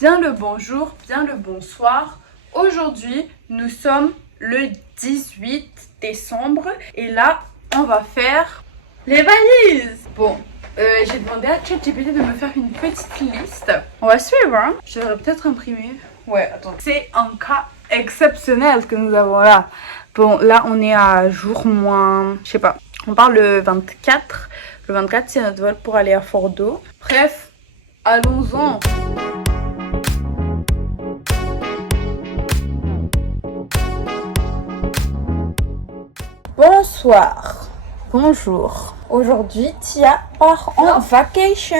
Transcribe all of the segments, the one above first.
bien le bonjour, bien le bonsoir. Aujourd'hui, nous sommes le 18 décembre et là, on va faire les valises. Bon, j'ai demandé à ChatGPT de me faire une petite liste. On va suivre, hein. Je devrais peut-être imprimer. Ouais, attends. C'est un cas exceptionnel que nous avons là. Bon, là, on est à jour moins... Je sais pas. On part le 24. Le 24, c'est notre vol pour aller à Fordo. Bref, allons-en. Bonsoir. Bonjour. Aujourd'hui, Tia part en vacation.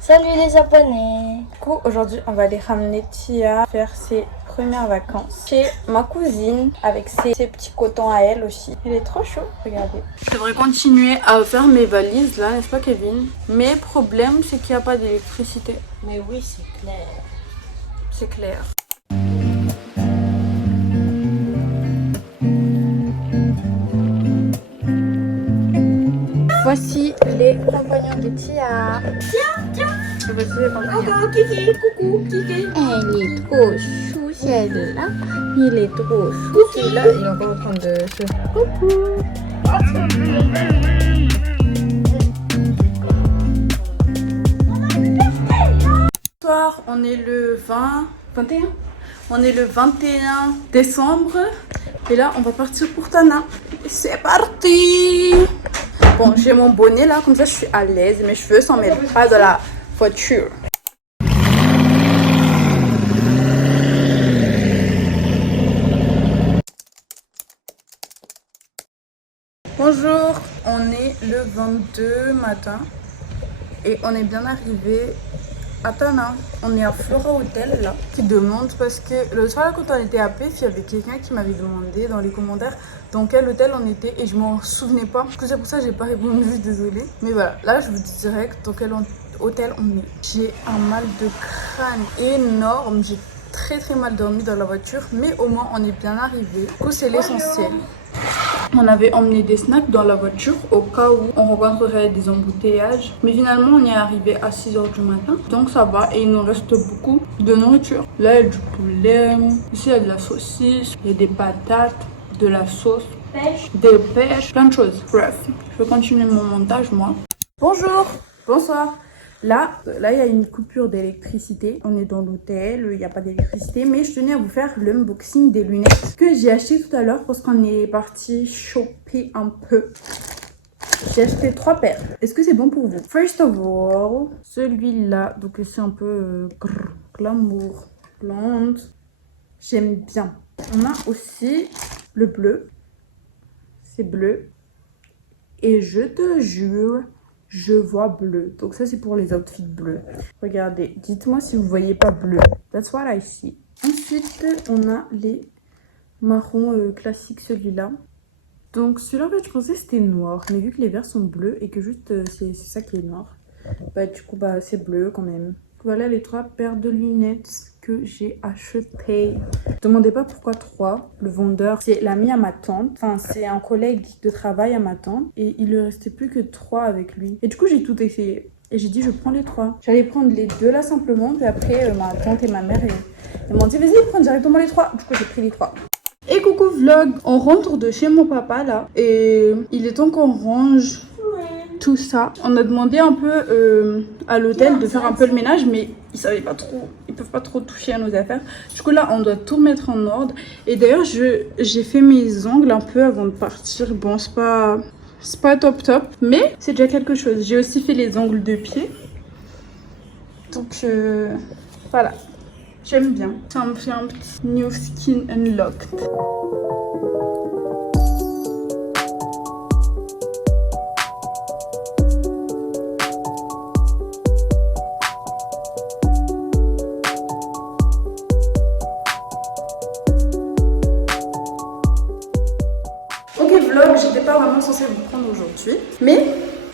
Salut les Japonais. Du coup, aujourd'hui, on va aller ramener Tia faire ses premières vacances chez ma cousine avec ses petits cotons à elle aussi. Elle est trop chaude, regardez. Je devrais continuer à faire mes valises là, n'est-ce pas Kevin? Mais problème, c'est qu'il n'y a pas d'électricité. Mais oui, c'est clair. C'est clair. Voici les compagnons de Tia. Voici les compagnons. Coucou, Kiki, coucou, Kiki. Elle est trop chou celle-là. Il est trop chou celui-là. Il est encore en train de se... Coucou. Ce soir, on est le 21. On est le 21 décembre. Et là, on va partir pour Tana. C'est parti. Bon, j'ai mon bonnet là, comme ça je suis à l'aise. Mes cheveux s'en mêlent pas de la voiture. Bonjour, on est le 22 matin et on est bien arrivé à Tana. On est à Flora Hotel là, qui demande parce que le soir là, quand on était à PEF, il y avait quelqu'un qui m'avait demandé dans les commentaires dans quel hôtel on était et je m'en souvenais pas. Du coup, c'est pour ça que j'ai pas répondu, désolée. Mais voilà, là je vous dis direct dans quel hôtel on est. J'ai un mal de crâne énorme, j'ai très mal dormi dans la voiture, mais au moins on est bien arrivé. Du coup, c'est l'essentiel. On avait emmené des snacks dans la voiture au cas où on rencontrerait des embouteillages. Mais finalement, on y est arrivé à 6 h du matin. Donc ça va et il nous reste beaucoup de nourriture. Là, il y a du poulet. Ici, il y a de la saucisse. Il y a des patates, de la sauce, des pêches, plein de choses. Bref, je vais continuer mon montage, moi. Bonjour, bonsoir. Là, il y a une coupure d'électricité. On est dans l'hôtel, il n'y a pas d'électricité. Mais je tenais à vous faire l'unboxing des lunettes que j'ai acheté tout à l'heure parce qu'on est parti choper un peu. J'ai acheté 3 paires. Est-ce que c'est bon pour vous? First of all, celui-là, donc c'est un peu glamour, blonde. J'aime bien. On a aussi le bleu. C'est bleu. Et je te jure... je vois bleu. Donc ça, c'est pour les outfits bleus. Regardez, dites-moi si vous voyez pas bleu. That's what I see. Ensuite, on a les marrons classiques, celui-là. Donc celui-là, en fait, je pensais que c'était noir. Mais vu que les verts sont bleus et que juste c'est ça qui est noir. Bah du coup, bah c'est bleu quand même. Voilà les 3 paires de lunettes que j'ai achetées. Demandez pas pourquoi 3. Le vendeur, c'est l'ami à ma tante. Enfin, c'est un collègue de travail à ma tante. Et il ne restait plus que 3 avec lui. Et du coup, j'ai tout essayé. Et j'ai dit, je prends les 3. J'allais prendre les 2 là simplement. Puis après, ma tante et ma mère, elles m'ont dit, vas-y, prends directement les 3. Du coup, j'ai pris les 3. Et coucou vlog. On rentre de chez mon papa là. Et il est temps qu'on range tout ça. On a demandé un peu à l'hôtel de faire un peu le ménage, mais ils savaient pas trop, ils peuvent pas trop toucher à nos affaires. Du coup là, on doit tout mettre en ordre. Et d'ailleurs, j'ai fait mes ongles un peu avant de partir. Bon, c'est pas top, mais c'est déjà quelque chose. J'ai aussi fait les ongles de pied. Donc voilà, j'aime bien. Ça me fait un petit new skin unlocked. J'étais pas vraiment censée vous prendre aujourd'hui, mais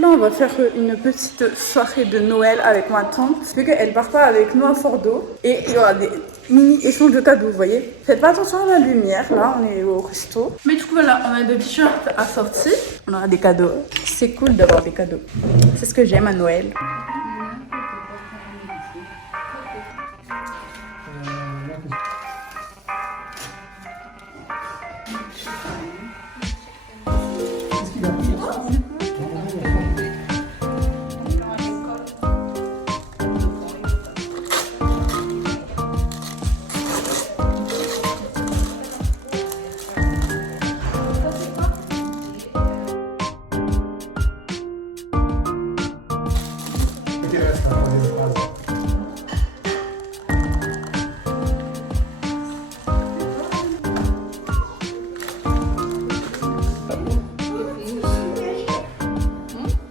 là on va faire une petite soirée de Noël avec ma tante vu qu'elle part pas avec nous à Fordo et il y aura des mini échanges de cadeaux, vous voyez. Faites pas attention à la lumière, là on est au resto, mais du coup voilà, on a des t-shirts assortis, on aura des cadeaux. C'est cool d'avoir des cadeaux, c'est ce que j'aime à Noël. répéter le reste de la troisième phrase.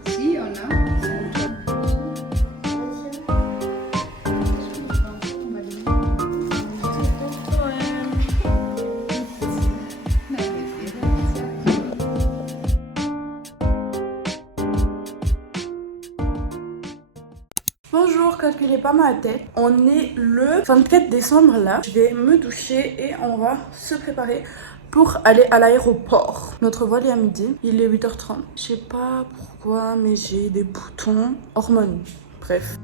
Si, on a. Bonjour, calculez pas ma tête. On est le 24 décembre là. Je vais me doucher et on va se préparer pour aller à l'aéroport. Notre vol est à midi. Il est 8h30. Je sais pas pourquoi, mais j'ai des boutons. Hormones. Bref.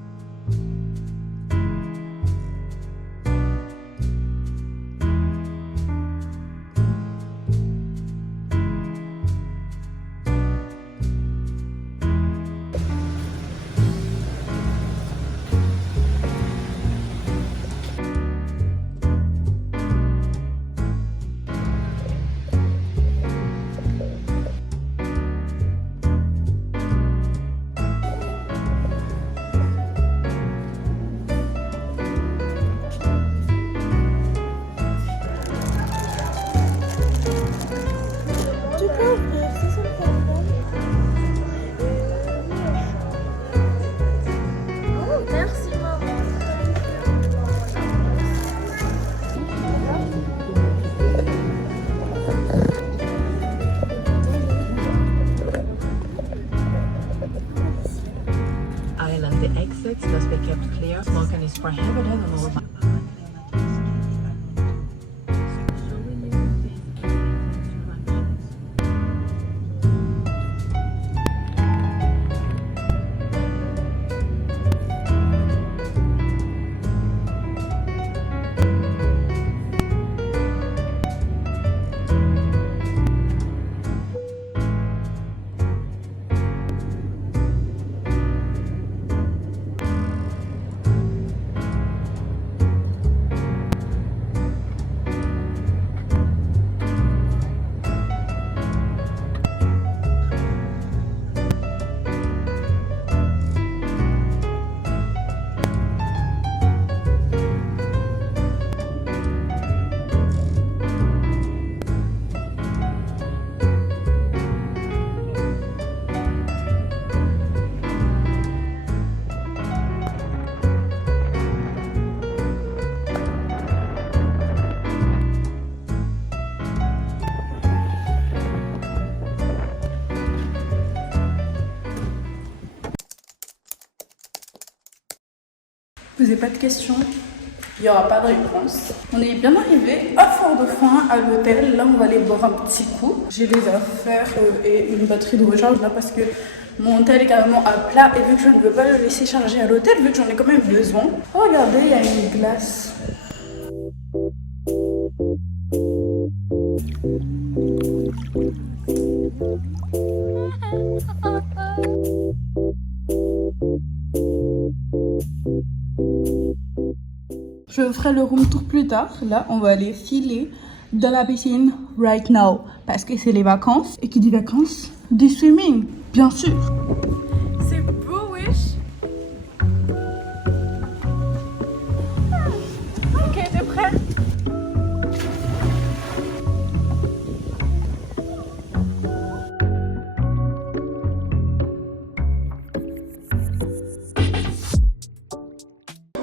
Merci maman. Island, the exits must be kept clear. Smoking is prohibited on all. Posez pas de questions, il n'y aura pas de réponse. On est bien arrivé à Fort-Dauphin, à l'hôtel. Là, on va aller boire un petit coup. J'ai des affaires et une batterie de recharge là parce que mon tel est carrément à plat. Et vu que je ne veux pas le laisser charger à l'hôtel, vu que j'en ai quand même besoin. Oh, regardez, il y a une glace. Je ferai le room tour plus tard. Là, on va aller filer dans la piscine right now. Parce que c'est les vacances. Et qui dit vacances, dit swimming, bien sûr. C'est beau, wesh. Ok, t'es prêt?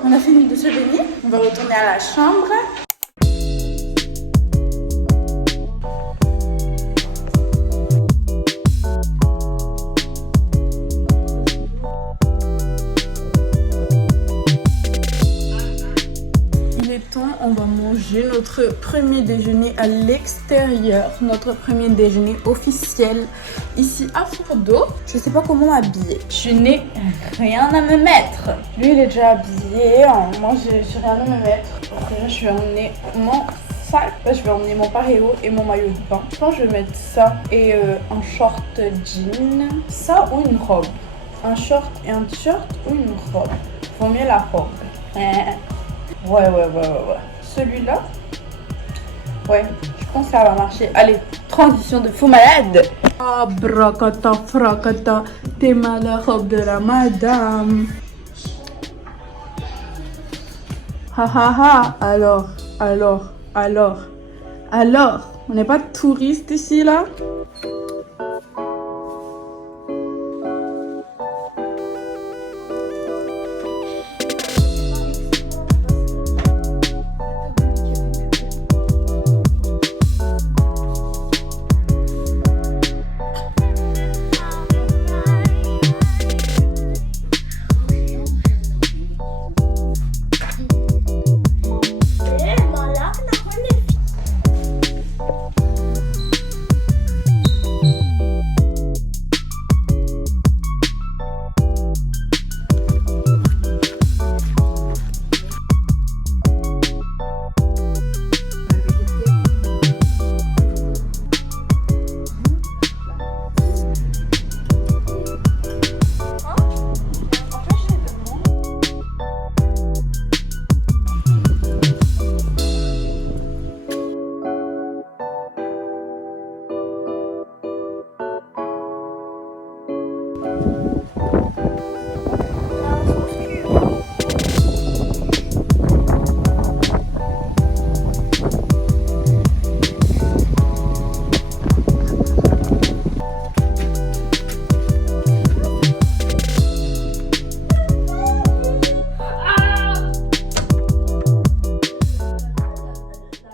On a fini de se baigner. On va retourner à la chambre. Il est temps, on va manger notre premier déjeuner à l'extérieur. Notre premier déjeuner officiel ici à Fourdeau. Je sais pas comment m'habiller. Je n'ai rien à me mettre. Lui, il est déjà habillé. Moi, j'ai rien à me mettre. Donc, déjà, je vais emmener mon sac. Là, je vais emmener mon pareo et mon maillot de bain. Je pense que je vais mettre ça et un short jean. Ça ou une robe. Un short et un t-shirt ou une robe. Vaut mieux la robe. Ouais. Celui-là, ouais, je pense que ça va marcher. Allez, transition de fou malade. Ah, bracata, fracata, t'es mal la robe de la madame. Ha ha ha. Alors. On n'est pas touristes ici là?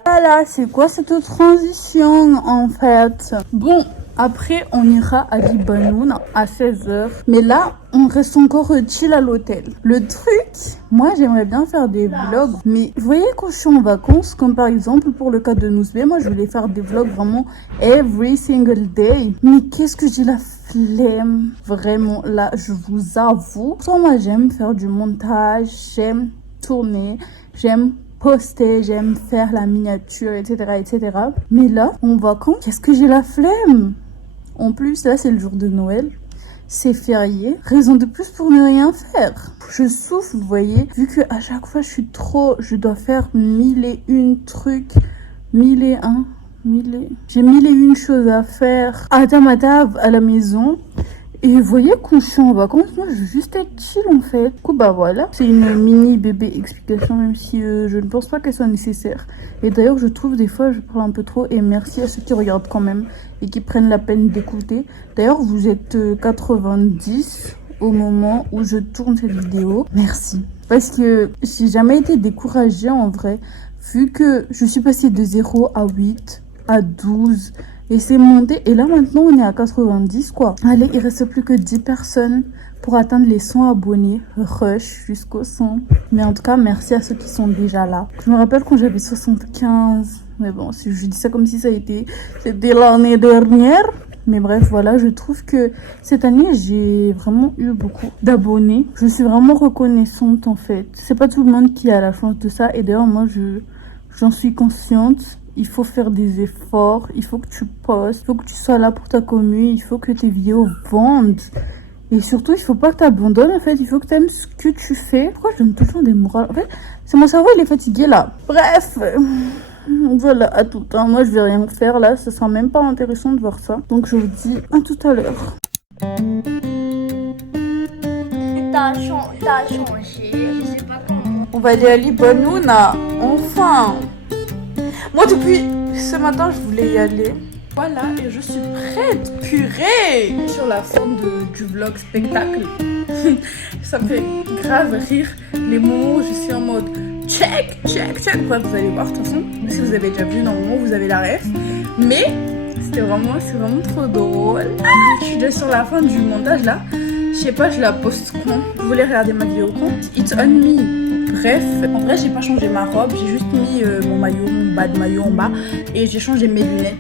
Voilà, c'est quoi cette transition en fait? Bon, après on ira à Libanoun à 16h. Mais là, on reste encore chill à l'hôtel. Le truc, moi j'aimerais bien faire des vlogs. Mais vous voyez quand je suis en vacances, comme par exemple pour le cas de Nousbé, moi je voulais faire des vlogs vraiment every single day. Mais qu'est-ce que j'ai la flemme. Vraiment, là, je vous avoue. Pourtant, moi j'aime faire du montage, j'aime tourner, j'aime poster, j'aime faire la miniature, etc. Mais là, en vacances, qu'est-ce que j'ai la flemme. En plus, là, c'est le jour de Noël. C'est férié. Raison de plus pour ne rien faire. Je souffle, vous voyez. Vu que à chaque fois, je dois faire 1001 trucs. 1001. J'ai 1001 choses à faire. À Tamatav, à la maison. Et vous voyez, quand je suis en vacances, moi je veux juste être chill en fait. Du coup, bah voilà. C'est une mini bébé explication, même si je ne pense pas qu'elle soit nécessaire. Et d'ailleurs, je trouve des fois, je parle un peu trop. Et merci à ceux qui regardent quand même et qui prennent la peine d'écouter. D'ailleurs, vous êtes 90 au moment où je tourne cette vidéo. Merci. Parce que j'ai jamais été découragée en vrai. Vu que je suis passée de 0 à 8, à 12... Et c'est monté. Et là, maintenant, on est à 90, quoi. Allez, il reste plus que 10 personnes pour atteindre les 100 abonnés. Rush jusqu'au 100. Mais en tout cas, merci à ceux qui sont déjà là. Je me rappelle quand j'avais 75. Mais bon, si je dis ça comme si c'était l'année dernière. Mais bref, voilà, je trouve que cette année, j'ai vraiment eu beaucoup d'abonnés. Je suis vraiment reconnaissante, en fait. C'est pas tout le monde qui a la chance de ça. Et d'ailleurs, moi, j'en suis consciente. Il faut faire des efforts, il faut que tu postes, il faut que tu sois là pour ta commune, il faut que tes vidéos vendent. Et surtout, il faut pas que tu abandonnes, en fait, il faut que tu aimes ce que tu fais. Pourquoi je donne toujours des morales? En fait, c'est mon cerveau, il est fatigué là. Bref, voilà, à tout temps. Moi, je vais rien faire là, ça sera même pas intéressant de voir ça. Donc, je vous dis à tout à l'heure. T'as changé, je sais pas comment. On va aller à Libanouna, enfin. Moi, depuis ce matin, je voulais y aller. Voilà, et je suis prête, purée. Sur la fin du vlog spectacle. Ça me fait grave rire les moments où je suis en mode check. Quoi, vous allez voir, de toute façon. Si vous avez déjà vu, normalement, vous avez la ref. Mais c'est vraiment trop drôle. Je suis déjà sur la fin du montage là. Je sais pas, je la poste quand. Vous voulez regarder ma vidéo quand? It's on me. Bref, en vrai, j'ai pas changé ma robe, j'ai juste mis mon bas de maillot en bas et j'ai changé mes lunettes.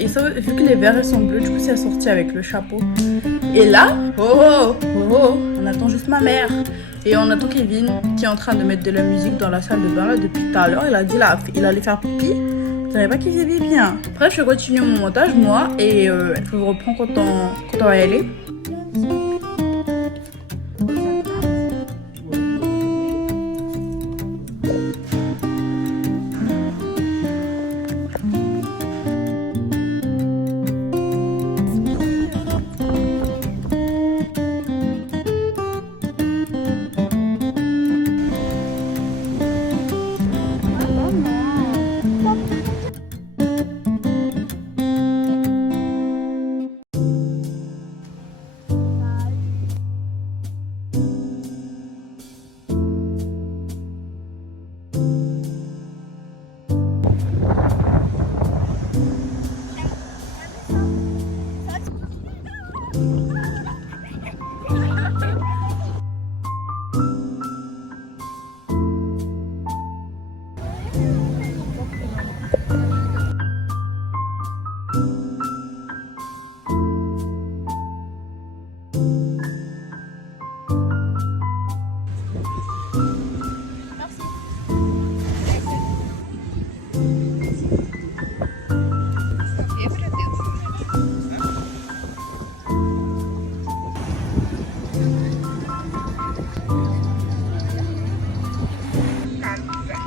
Et ça, vu que les verres sont bleus, du coup, c'est assorti avec le chapeau. Et là, on attend juste ma mère. Et on attend Kevin qui est en train de mettre de la musique dans la salle de bain là depuis tout à l'heure. Il a dit là, il allait faire pipi. Je savais pas qu'il faisait bien. Bref, je continue mon montage, moi, et je vous reprends quand on va y aller.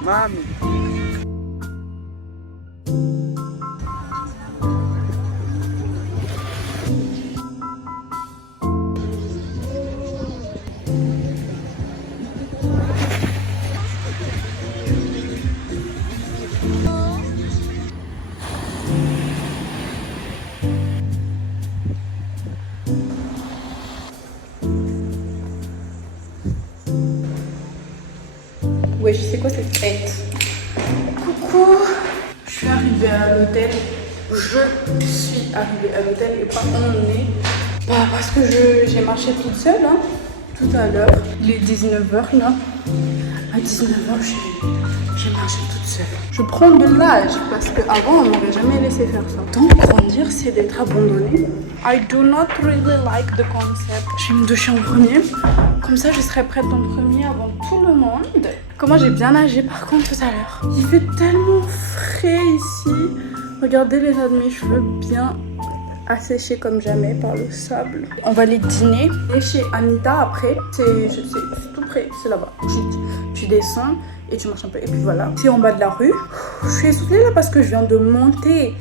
Mami. Ouais, je sais quoi cette tête. Coucou, je suis arrivée à l'hôtel. Je suis arrivée à l'hôtel et pas on est. Bah, parce que j'ai marché toute seule hein, tout à l'heure. Il est 19h là. À 19h, j'ai marché toute seule. Je prends de l'âge parce qu'avant on m'aurait jamais laissé faire ça. Donc grandir c'est d'être abandonné. I do not really like the concept. Je vais me doucher en premier. Comme ça je serai prête en premier avant tout le monde. Comment j'ai bien nagé par contre tout à l'heure. Il fait tellement frais ici. Regardez l'état de mes cheveux bien asséchés comme jamais par le sable. On va aller dîner. Et chez Anita après, c'est tout près, c'est là-bas. Tu descends et tu marches un peu et puis voilà. C'est en bas de la rue. Je suis essoufflée là parce que je viens de monter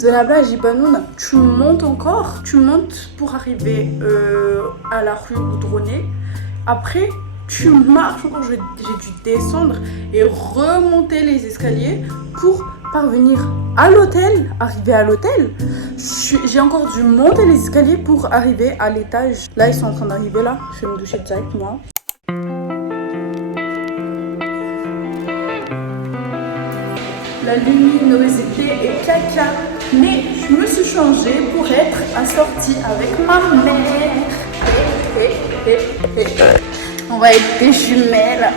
de là-bas à Jibanoun. Tu montes encore. Tu montes pour arriver à la rue goudronnée. Après, tu marches encore. J'ai dû descendre et remonter les escaliers pour parvenir à l'hôtel. Arriver à l'hôtel. J'ai encore dû monter les escaliers pour arriver à l'étage. Là, ils sont en train d'arriver là. Je vais me doucher direct moi. La luminosité est caca, mais je me suis changée pour être assortie avec ma mère. On va être des jumelles.